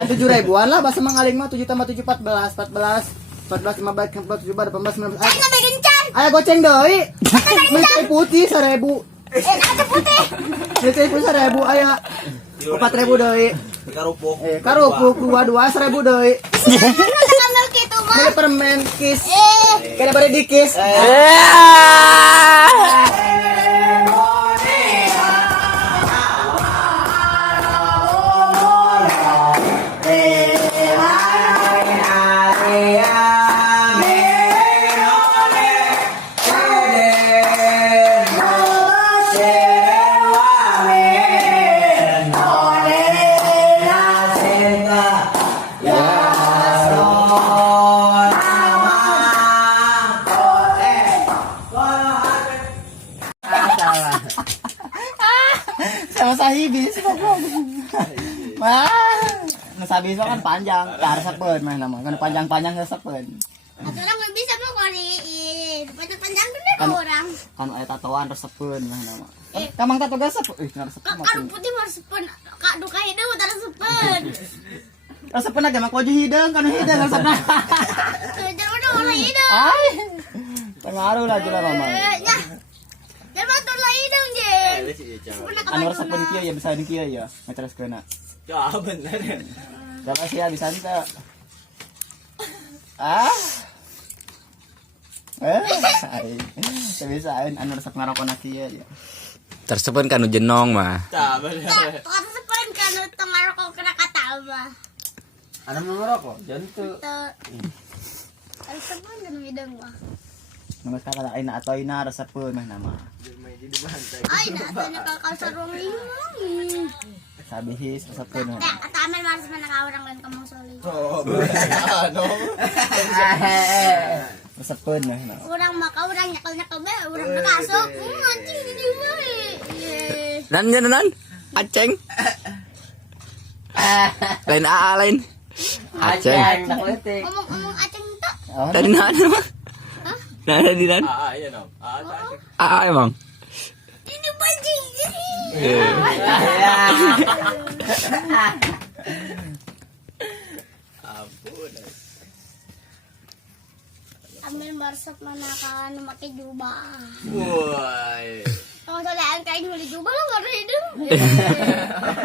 7.000-an lah bahasa mengaling mah 7 tambah 7 14 15 17 18 19. Ay, nabay gencan. Ayo goceng deui. Mencai putih 1.000. Nasa putih. Mencai putih 1.000 aya 4.000 deui. Karupuk. Karupuk 2 1.000 deui. Ngambil gitu mah. Beli permen kiss. Kada bari dikis. Sama sahibis. Wah, nasabi so kan panjang, harus sepen mah nama. Kan panjang-panjang geus sepen. Atuh orang bisa mah koriin. Panjang-panjang gede Kan- orang. Kan aya tatoan resepen mah nama. Kamang tato geus sepen. Harus sepen. Kak putih mah sepen. Kak duka hideung tara sepen. Resepen aja mah kudu hideung kan hideung resepna. Jangan udah orang hideung. Ai. Pengaruh lah jelas mama. Ya. Jangan tuh lah hideung je. Anu resepen kieu ya bisa di kieu ya. Ngeteruskeuna. Ya bener. Siapa sih ya bisa ente. Ah. Bisa anu resep ngarokona kieu ya. Tersebut kan jenong mah. Tah bener. Kata sepen kan tengah rokok kena kata apa. Ada ngerokok, jantu. Harus sepen kan hideung mah. Nunggu kata aina atau ina resepen mah nama. Ay, naatanya kakal sa rumah. Sabihis resepen mah. At amin maras man nakaurang lang kamang soli. Oh, ano? Resepen mah nama. Urang makaurang nyakal-nyakal ba, urang nakasok. Anjing di mo eh. Nan. Aceng. Lain aa lain. Aceng. Ngomong aceng to. Tadi nan mah. Nada di nan. Yan o. Aa emang. Ini bajing. Ampun. Amin marsap manakan make jubah. Woi. Kalau soalnya kain huli jubah lah warna hidung.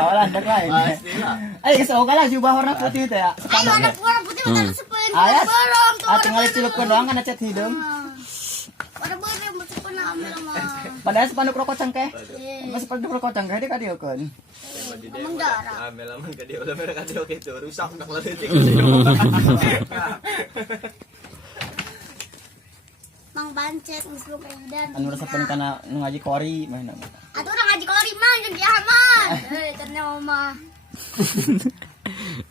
Awalan dak lain. Pastilah. Ay geus oga lah jubah warna putih teh ya. Ayo ada warna putih mata sepen. Aya. Barang tuh. Ah tinggal cilupkeun doang kan cat hideung. Warna barang mesti pun ambil mah. Padahal sepanduk rokok cengkeh. Mas sepanduk rokok cengkeh dia kadiekeun. Ngomong darah. Amel-amel ka dia ulah mereka dia gitu. Rusak nak leutik. Mang bancet muslim dan. Anu resepen kana nu ngaji kori mah nama. Atuh orang ngaji kori mang jeung diaman. Ternyata mah.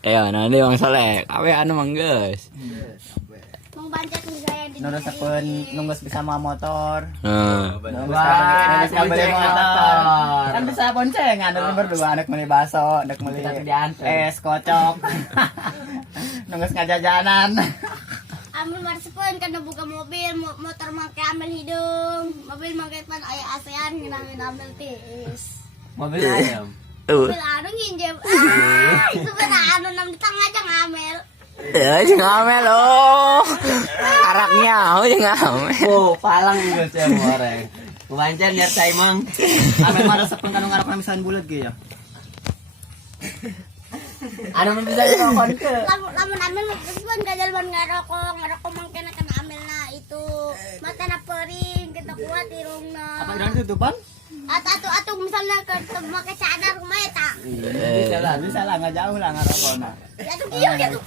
Nanti Bang Soleh. Awe anu manggeus. Mang bancet nih saya di. Nu resepen nu geus bisa mawa motor. Heeh. Nu geus beli motor. Kan bisa boncengan ada berdua anak meuli baso, anak meuli es kocok. Nu geus ngajajanan. Ambil marsipun kan buka mobil, motor make ambil hidung, mobil make pan aya ASEAN nginamin ambil tis. Mobil ayam. Mobil anu nginjem. Itu benar anu nam di tengah aja ngamel. Ya jeung ngamel oh. Araknya jeung ngamel. Oh, palang geus ya moreng. Kumancan nyertai mang. Ame mah resepen kanu ngarokna misan buleut ge ya. Anu bisa dikon ke. Lamun ambil marsipun gajalban ngarokok mangkena kan amelna itu matana peuring kita kuat irungna. Apa irang tutupan? Atuh misalnya ke make cadar rumah eta. Bisa lah nggak jauh lah ngarokona. Ya tuh kieu gitu.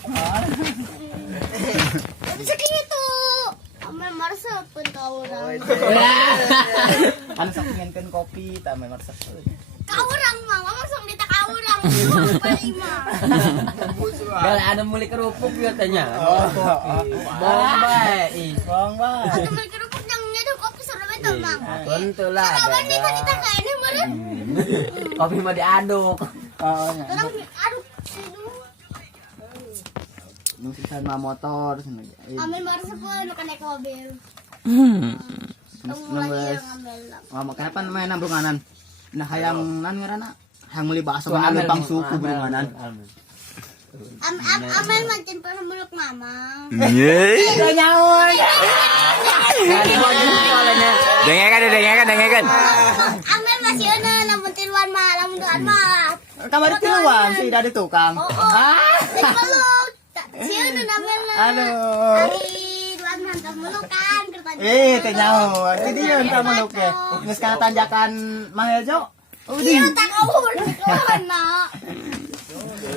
Bisa gitu. Ambil marsipun ka urang. Anu sok ngenkeun kopi tah ame marsepun. Ka urang mah, langsung dita ka urang. Paling mah. Gal ada muli kerupuk ya tanya. Bong bae. Atuh mah kerupuk yang nyeduh kopi sarua betul mang. Tentulah. Kawan nih kan kita ka ini meureun. Kopi mah diaduk. Oh nya. Orang aduh. Nu sisan mah motor cenah. Ambil marsipun nu naik mobil. Tunggu lagi yang ambil. Oh, kenapa main nambunganan? Nah hayang nan ngaranna? Hayang meuli bakso kan pang suku beunganan. Amel mancing pernah meluk mama. Yeay. Udah nyawa. Dengekan. Amel masih ada namun tiluan mah, namun tuan mah. Kamar di tiluan sih dari tukang. Jadi meluk. Siapa Amel lah. Aduh. Ari tuan mah tak melukan kertas. Teh nyawa. Jadi dia entah meluk ya. Geus kana tanjakan Mahel Jo. Iya tak kawur keluar nak.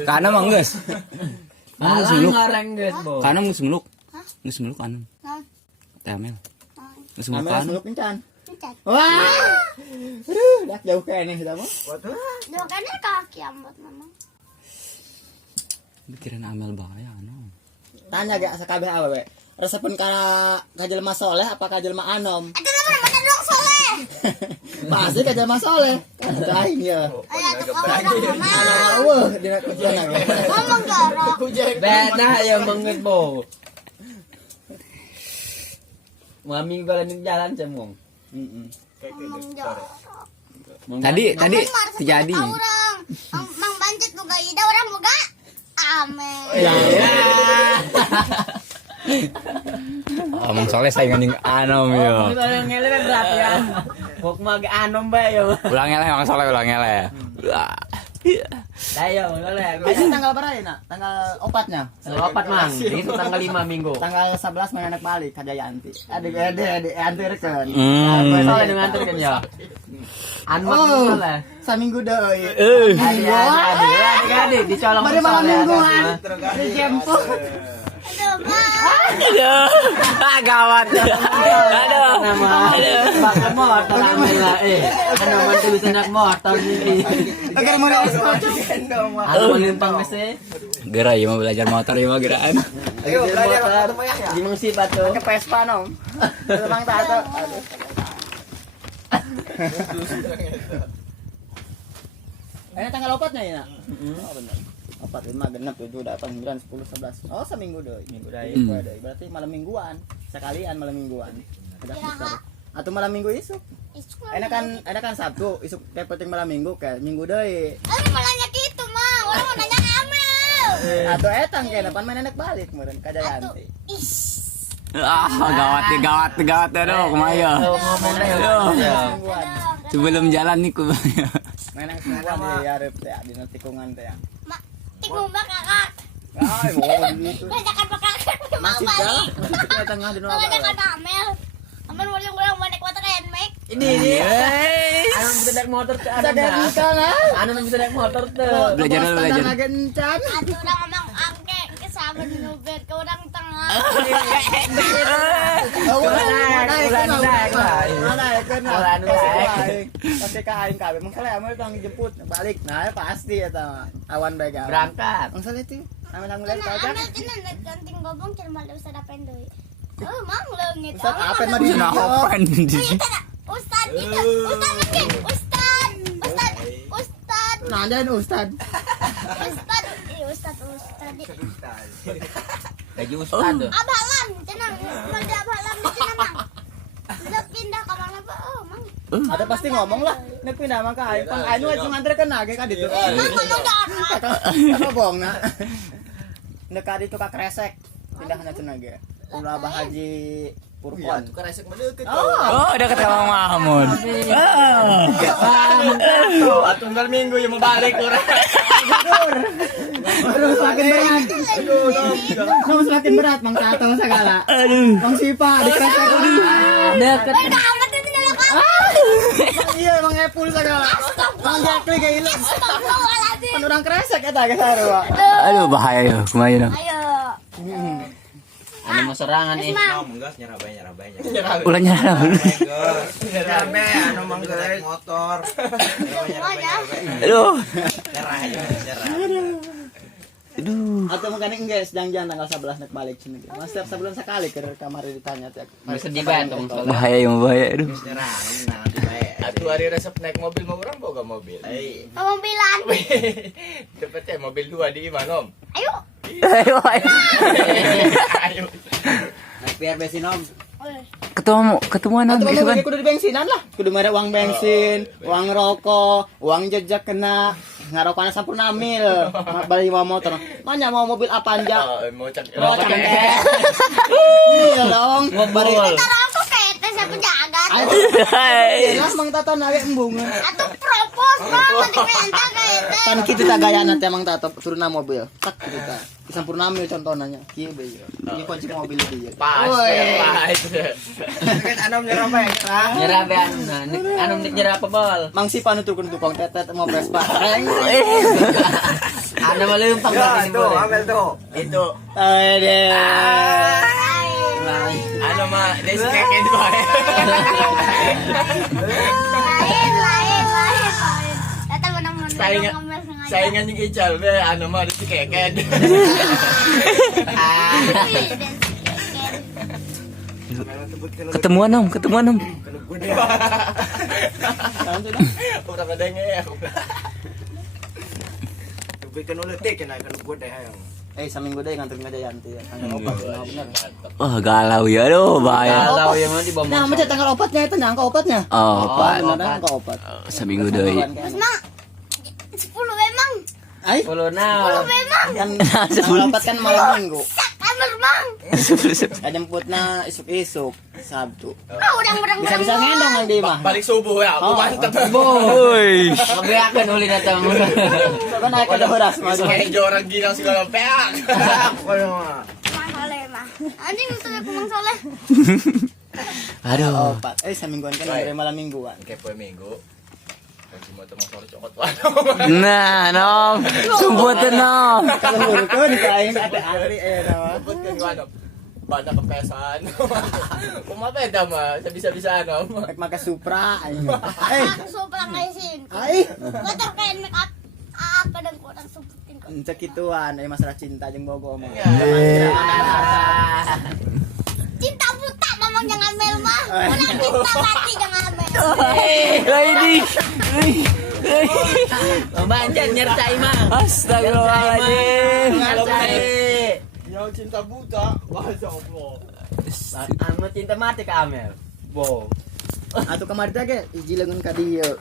Kana mah geus. Malah ngareng guys, Bo. Kana geus meluk. Geus meluk kana. Nah, Teh Amel. Geus meluk Amel kana. meluk kencan. pencet. Wah. Aduh, dah jauh ke ini sudah mah. Dua kali kaki ambot mama. Pikiran Amel bahaya anu. Tanya gak sakabeh awewe. Resepun ka jelema soleh apa ka jelema anom? Ada nama dong soleh. Pasti ka jelema soleh. Kan aing ya. Ayo tuh kamu mama. Wah, dina kujian lagi. Ngomong garok. Beda ya banget, Bo. Mami balanin jalan cemong. Ngomong garok. Tadi terjadi. Orang, mang banjit juga ida orang boga. Amin. Ya. Omong soleh saingan jeung anom yo. Kalau yang ngele berat ya. Kok mag anom ba yo. Ulang eleh Mang Soleh ulang eleh. Dayo, ngele. Ayo tanggal berapa ya, Nak? Tanggal 4-nya. Selamat Mang. Itu tanggal 5 minggu. Tanggal 11 mana anak balik ka Jayanti. Adik antirkeun. Soleh dengan antar kan ya. Anmat soleh. Saminggu deui. Adik dicolong Bari malam mingguan. Di Jempo. Aduh, Bang. Aduh. Gawat. Aduh. Pakai motor ambil Ano man tuh bisa nak motor ini. Agar mau es Ano man limpang mesti. Geura ieu mah belajar motor ieu mah geuraan. Ayo belajar motor. Gimana sifat tuh? ke Vespa nom. Memang tato. Ini tanggal 4-nya ya, Nak? Oh, benar. 4, 5, 6, 7, 8, 9, 10, 11. Oh, seminggu deui. Minggu deui. Berarti malam mingguan. Sekalian malam mingguan. Atau malam minggu isuk. Enak kan Sabtu, isuk teh penting malam minggu kayak minggu deui. Aduh, malah gitu, Mang. Orang mau nanya ke Amel. Atau etang kayak depan main enak balik meureun ka Jayanti. Gawat aduh kumaha. Ngomong deh. Mingguan. Sebelum jalan nih kumaha. Main yang mingguan di arep teh di tikungan teh. Tikung bak kakak. Ay, mau gitu. Banyakan kakak. Mau Masih balik. jalan, masih ke tengah di Banyak Nova. kan Amel. Amel ulang banyak motor handmake. Ini. Ano bisa naik motor tuh Ada ada. nikah lah. Ano bisa naik motor tuh. Belajar. Agak encan. Aduh, orang ngomong angke ke sahabat nuber ke orang tengah. Pasti ka aing kabeh. Mung kale amel tang dijemput balik. Nah, pasti eta awan bae ga. Berangkat. Mung sale teh. Amel mulai Nah, kajak. Amel cenah ganting gobong cenah malu usah dapen deui. Oh, mang leungit. Ustaz apa mah Bisa naopan. Ustad itu. Ustad lagi. Ustad. Nah, dan ustad. Ustad. Gaji ustad tuh. Abalan cenah. Mulai abalan cenah mang. Udah pindah ke mana Pak? Oh, mang. Ada pasti ngomong lah. Nek pindah mah ka aing. Pang anu aja nganterkeun nage ka ditu. Mang ngomong darah. Apa bohongna? Nek ka ditu ka kresek. Pindahna cenah ge. Ulah Haji Purkon. Oh, udah ketemu Mahmud. Tunggal minggu yang mau balik kurang. Terus makin berat. Terus makin berat Mang Tato segala. Aduh. Mang Sipa di kresek. Deket. Udah amat itu nyala Pak. Iya Mang Epul segala. Mang Jakli ge ilang. Astagfirullahaladzim. Kan orang kresek eta ge sarua. Aduh bahaya ya kumaha ya. Ayo. Ano mau serangan nih? Ulah nyala. Semuanya. Aduh. Atau mungkin enggak jangan tanggal 11 nek balik sini. Mas setiap sebulan sekali ke kamar ditanya teh. Sedih banget Bang Soleh. Bahaya yang bahaya aduh. Atuh hari resep naik mobil mau orang boga mobil. Pemombilan. Cepet ya mobil 2 di mana om? Ayo. Ayo. Ayo. Naik biar bensin om. Ketemuan Atau gitu kan. kudu di bensinan lah. Kudu mere uang bensin, uang rokok, uang jejak kena. ngarokannya sampurna mil. Bari mau motor. Manya mau mobil apa anja? Mau cek. Mau cek. Iya dong. Bari Taruh aku kete siapa jaga. jelas mang tato nage embung. Atau propose bang nanti minta kete. Kan kita tagayan nanti mang tato turun mobil. Tak kita. Sampurna mil contohnya. Kieu bae. Ini kunci mobil dia. Pas. Nyerah be anu nik nyerah apa bol? Mang si panu tukun tukang tetet mau Vespa. Anu mah leumpang berarti Tuh, ambil tuh. Itu Ade. ano mah desi keken bae. Lain. Datang menang-menang Saingan ngomel sengaja. saingan yung Ichal be ano mah desi keken. Ketemuan om. Kan sudah. Ora kadenge ya. Bikin uletik ya, kan gue deh yang. Saminggu deh nganterin aja Yanti ya. Tanggal opat ya benar. Wah galau ya, aduh bahaya. Galau ya mah di bawah. Nah, macam tanggal opatnya itu nyangka opatnya. Oh, Pak. Benar angka opat. Seminggu deui. Mas mang 10 memang. Ai, 10 naon. Memang. kan tanggal opat kan malam minggu. Sak kamar mang. Jemputnya isuk-isuk Sabtu. Udang-udang. Bisa-bisa ngendong yang di mah. Balik subuh ya, aku mantep. Woi. Ngabeakeun ulin eta mah. Kan naik ke horas Masuk hijau orang ginang segala peak. Mang Soleh mah. Anjing itu aku Mang Soleh. Aduh. Opat. Semingguan kan dari malam mingguan. Kepo minggu. Kunci motor mau sore cokot. Nah, nom. Sumputeun nom. Kalau hurkeun kain ada asli nama. Dapat kan ano. Banda kepesan. Kumaha beda mah, bisa-bisa ano. Make Supra aing. Aku soplang ngaisin. Ai, Kotor kain make up. Apa dan kodang sumputin kok. cek gituan masalah cinta jeung bogo mah. Cinta buta mamang jangan mel mah. Ulah cinta mati jangan mel. Ini. Pembanjan nyertai mah. Astagfirullahaladzim. Yang cinta buta, bahasa Allah. Anu cinta mati ka Amel. Bo. Atuh kamari teh ge hiji leungeun ka dieu.